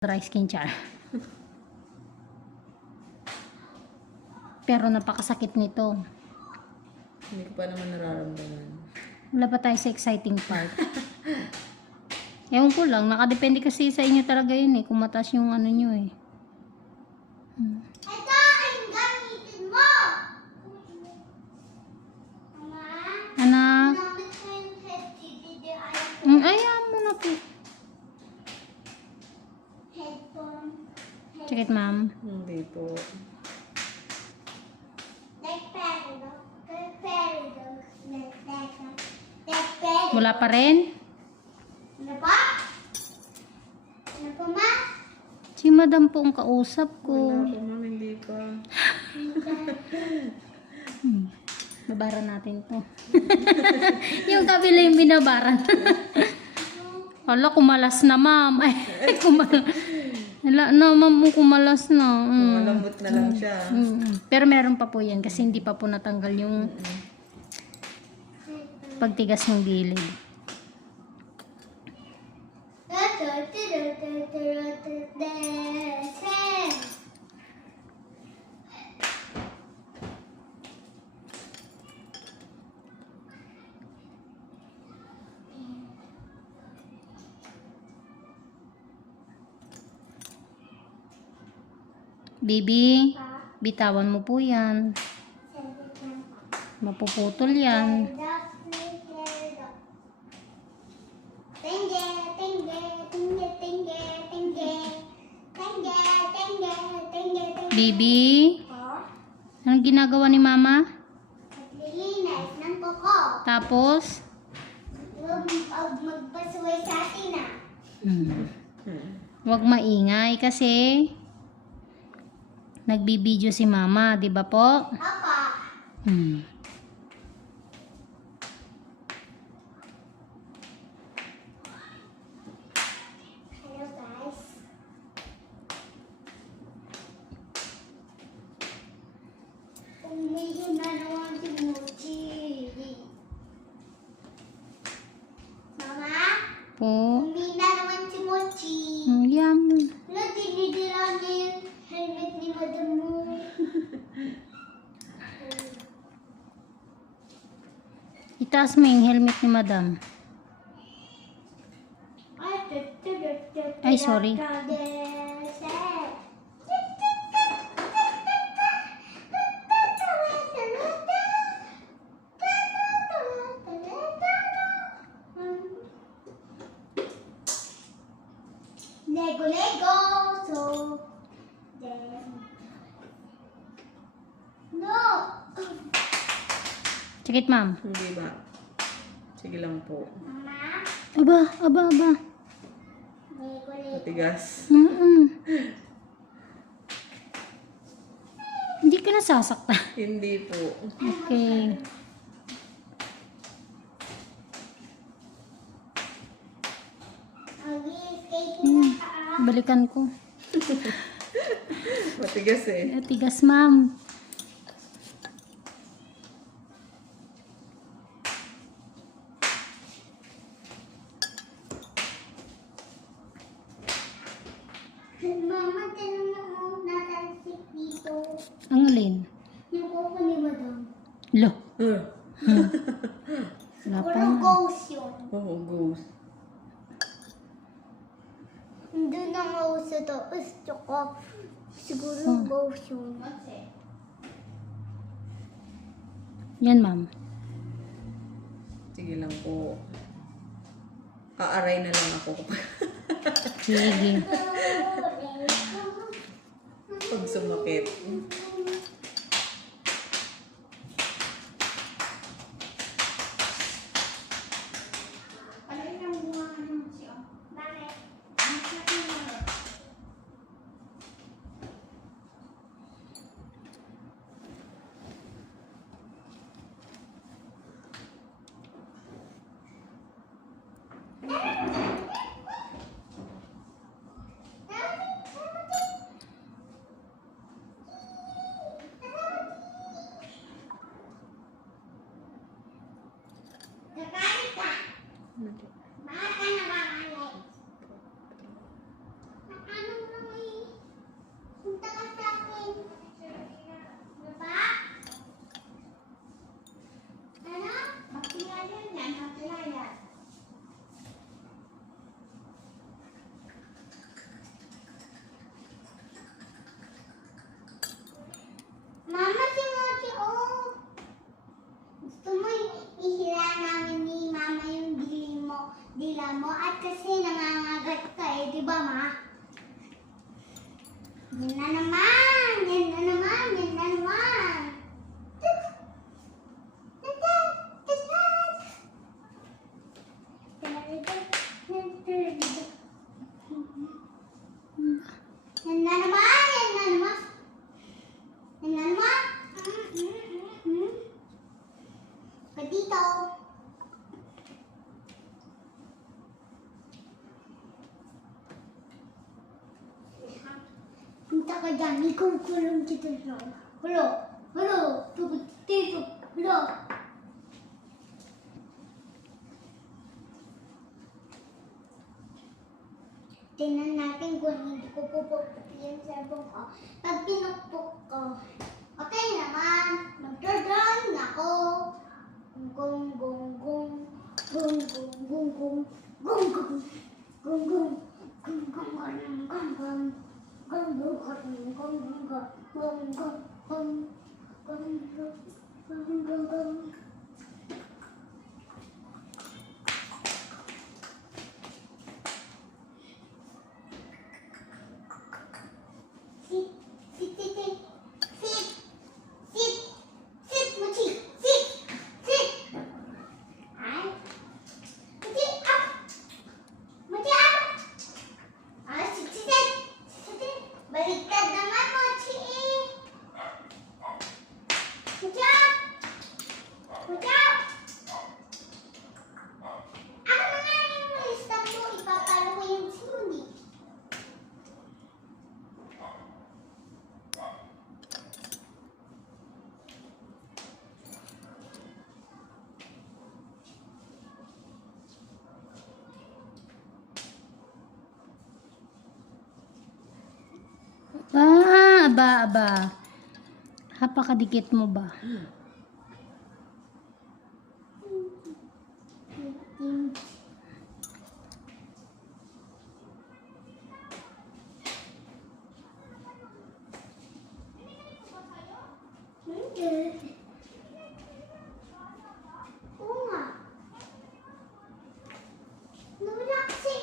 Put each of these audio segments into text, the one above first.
dry skin char. Pero napakasakit nito. Hindi ko pa naman nararamdaman. Wala pa tayo sa exciting part. Ewan ko lang, nakadepende kasi sa inyo talaga yun eh, kung mataas yung ano nyo eh. Hmm. Check it ma'am. Hindi po. Wala pa rin? Ano pa? Ano pa, ma? Si madam po ang kausap ko. Wala po ma'am, hindi pa. Hmm. Babaran natin to. yung kabila yung binabaran. Hala, kumalas na ma'am. Ay, kumalas. Hala, na ma'am, kumalas na. Mm. Malambot na lang siya. Mm. Pero meron pa po yan kasi hindi pa po natanggal yung pagtigas ng gilid. Bibi, bitawan mo po yan. Mapuputol yan. Tingge, tingge, tingge, tingge. Tingge, tingge, tingge, tingge. Bibi, Oh, anong ginagawa ni mama? Naglilinis ng kuko. Tapos? Magpasuway sa atin ah. Hmm. Huwag maingay kasi nagbibideo si mama, di ba po? Hmm. hello guys. Umihi na naman si Mochi. Mama, Po. Itaas mo yung helmet ni madam. Ay, sorry. Lego, Lego, Check it, ma'am. Hindi ba? Sige lang po. Mama, Aba, aba, aba. Matigas. Mm-mm. Hindi ka nasasaktan. Hindi po. Okay. Hmm. Balikan ko. Matigas eh. Eh, Tigas, ma'am. Mama, tanong mo natalsik dito. Ang alin? Yung kuko ni Madam. Lo. Uh. Wala pa Puro nga. ghost yun. Oo, ghost. Hindi na nga uso to. Gusto ko. Siguro Hmm. yun. Yan, ma'am. Sige lang po. Aaray na lang ako Sige. pag sumakit. 쿵쿵 구름 기대서 흘러 흘러 두고 뛰고 흘러 Tingnan natin kung hindi ko pupupok yung cellphone ko. Pag pinupok ko, okay naman. Magdodrawing ako. Gong, gong, gong. Gong, gong, gong, gong. Gong, gong. Gong, gong. Gong, gong, gong, gong, gong. 公主很公主很公公公公公公公公公公 aba, aba. Hapakadikit mo ba? Hindi. Oo nga. Nawala kasi.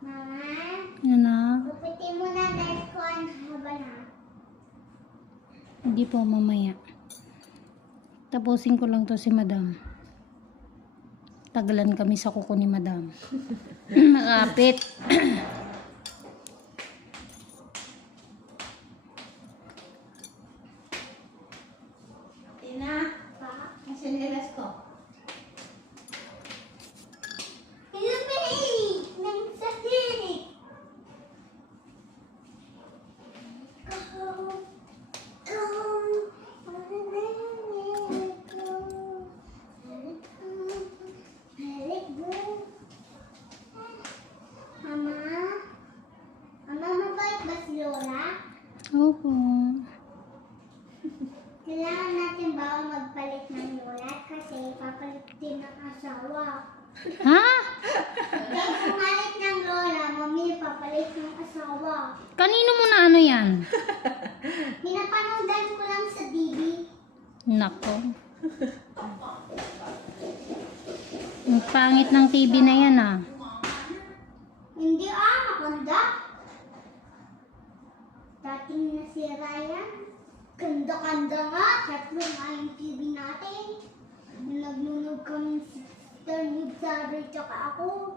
Mama, Yan na. gupitin mo na dahil ko ang haba na. Hindi po mamaya. Tapusin ko lang to si madam. Tagalan kami sa kuko ni madam. Makapit. Ina, Pa? ang sinilas ko. Ilumay! Nang sakit! Go! Go! Go! Let go! Mama? Mama, mabait ba si Lola? Opo. Kailangan natin ba magpalit ng Lola kasi papalit din ng asawa. Ha? Kaya pumalit ng Lola, mami papalit ng asawa. Kanino mo na ano yan? Pinapanodan ko lang sa TV. Nako. Ang pangit ng TV na yan ah. Hindi ah, maganda. Dating nasira yan. Ganda-ganda nga. Tatlo nga yung TV natin. Nagnunog kami si Sister Nib Sabre tsaka ako. Wala kang magawa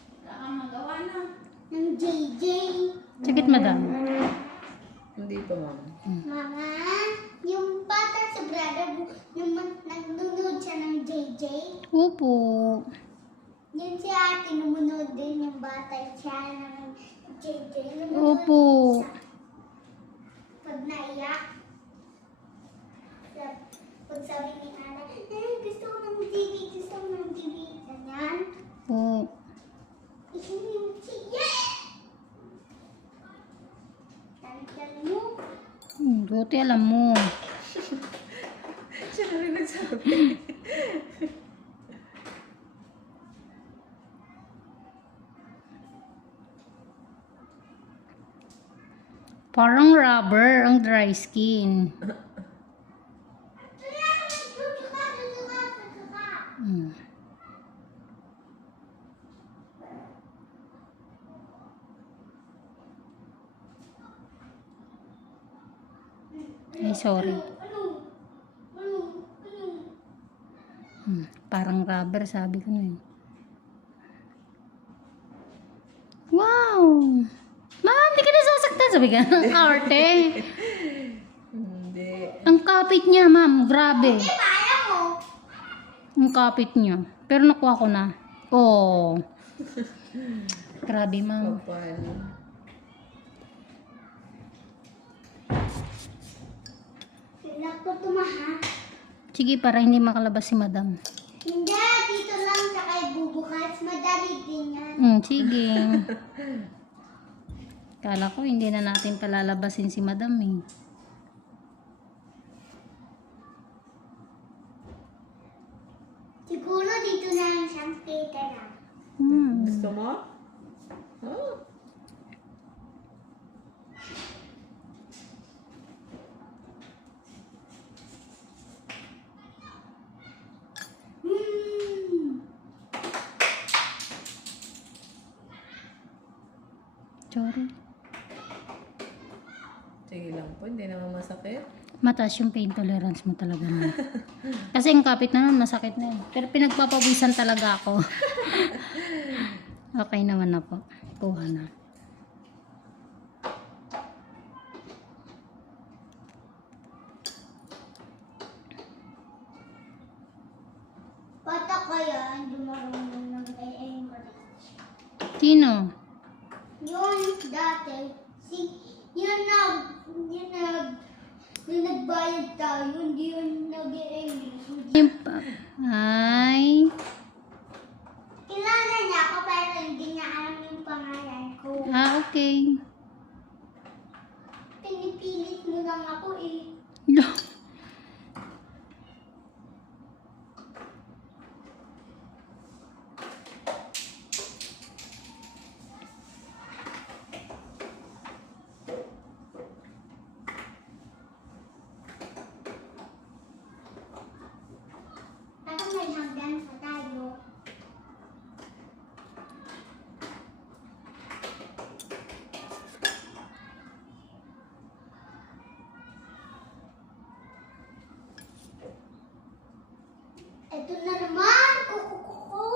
na. Ng JJ. Sakit madam. Hindi pa, ma'am. Mama, yung bata sa brother, bu- yung nagnunood siya ng JJ. Opo. Yun si ate, numunod din yung bata siya ng JJ. Numunod Opo. siya. Pag naiyak, pag sabi ni Ana, eh, gusto ko ng TV, gusto ko ng TV. Ganyan. Po. Sige! Tantal mo. Hmm, Buti alam mo. Siya na rin nagsabi. Parang rubber ang dry skin. Hmm. Ay, sorry. Hmm, parang rubber, sabi ko na eh. Wow! Ma, hindi ka nasasaktan. Sabi ka, ang arte. Hindi. Ang kapit niya, ma'am. Grabe. Ang kapit niya. Pero nakuha ko na. Oh. Grabe, ma'am. Kapal. Naku, tumaha. Sige, para hindi makalabas si madam. Hindi, dito lang sa kay bubukas. Madali din yan. Hmm, sige. Kala ko hindi na natin palalabasin si madam eh. Siguro dito na lang siyang titira. Hmm. Gusto mo? Oh. Hmm. Sorry. Sige lang po, hindi naman masakit. Mataas yung pain tolerance mo talaga na. Kasi ang kapit na nun, masakit na yun. Pero pinagpapawisan talaga ako. okay naman na po. Kuha na. Bata kaya hindi marunong ng English. Sino? Yun dati, si, yun nag, yun nag, yun nagbayad tayo, hindi yun nag-English. Yung pa- Ay. Kilala niya ako pero hindi niya alam yung pangalan ko. Ah, okay. Pinipilit mo lang ako eh. Ako may hagdan pa tayo. Ito na naman! Kukukuku!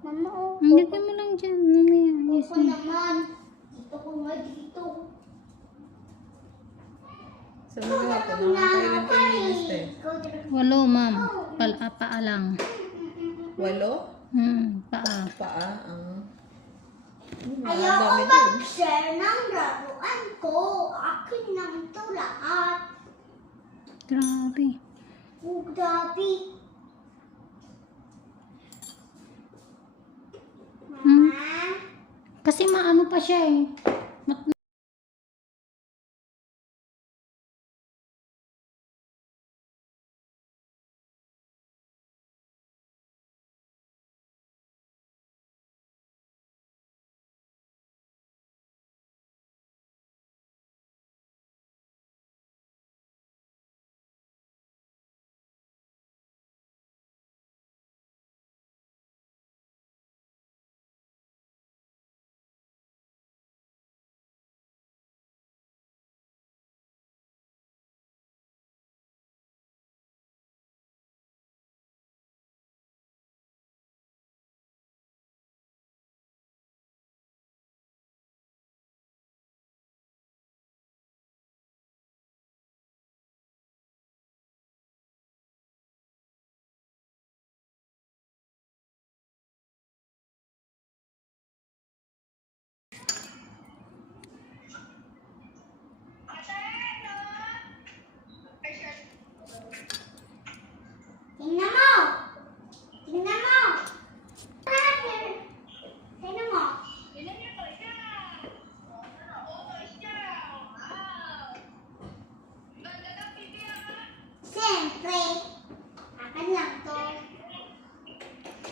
Mama, oh. Hindi ka mo lang dyan. Mamaya. Kuko Ayusin. naman. Dito ko nga dito. Sabi ko ako, nakakailan kayo nilis eh. Ikaw din. Walo, ma'am. Pal ah, paa lang. Walo? Hmm, paa. Paa? Ah. Hmm, Ayoko mag-share ng laruan ko. Akin lang ito lahat. Grabe. Oh, grabe. Hmm? Mama, Kasi maano pa siya eh. Mat-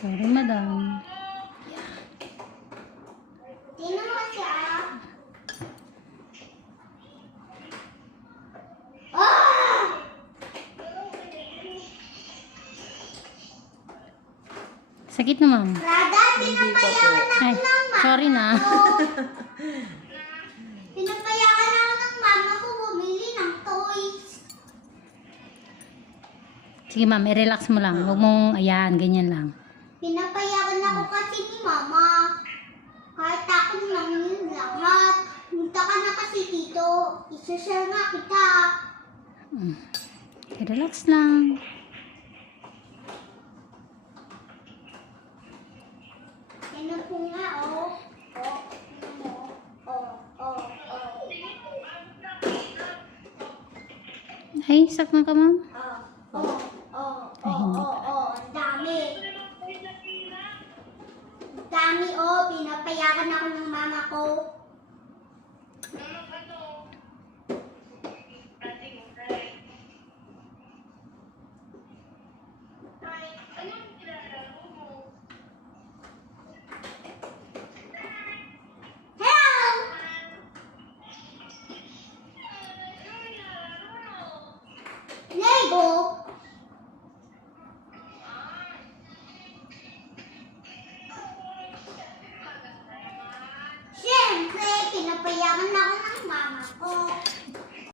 Sorry, madam. Mo siya. Ah! Sakit na, ma'am. Rada, pinapayakan ako Ay, ng sorry na. pinapayakan ako ng mama ko bumili ng toys. Sige, ma'am, i-relax mo lang. Huwag mong, ayan, ganyan lang. Isashare nga kita. Mm. I-relax lang. Ano po nga, oh. Oh, ano? Oh, oh, oh. Ay, sak na ka, ma'am. Oh, oh, oh, Ay, oh, hindi oh, oh. Ang dami. Ang dami, oh. Pinapayagan ako ng mama ko. Hello!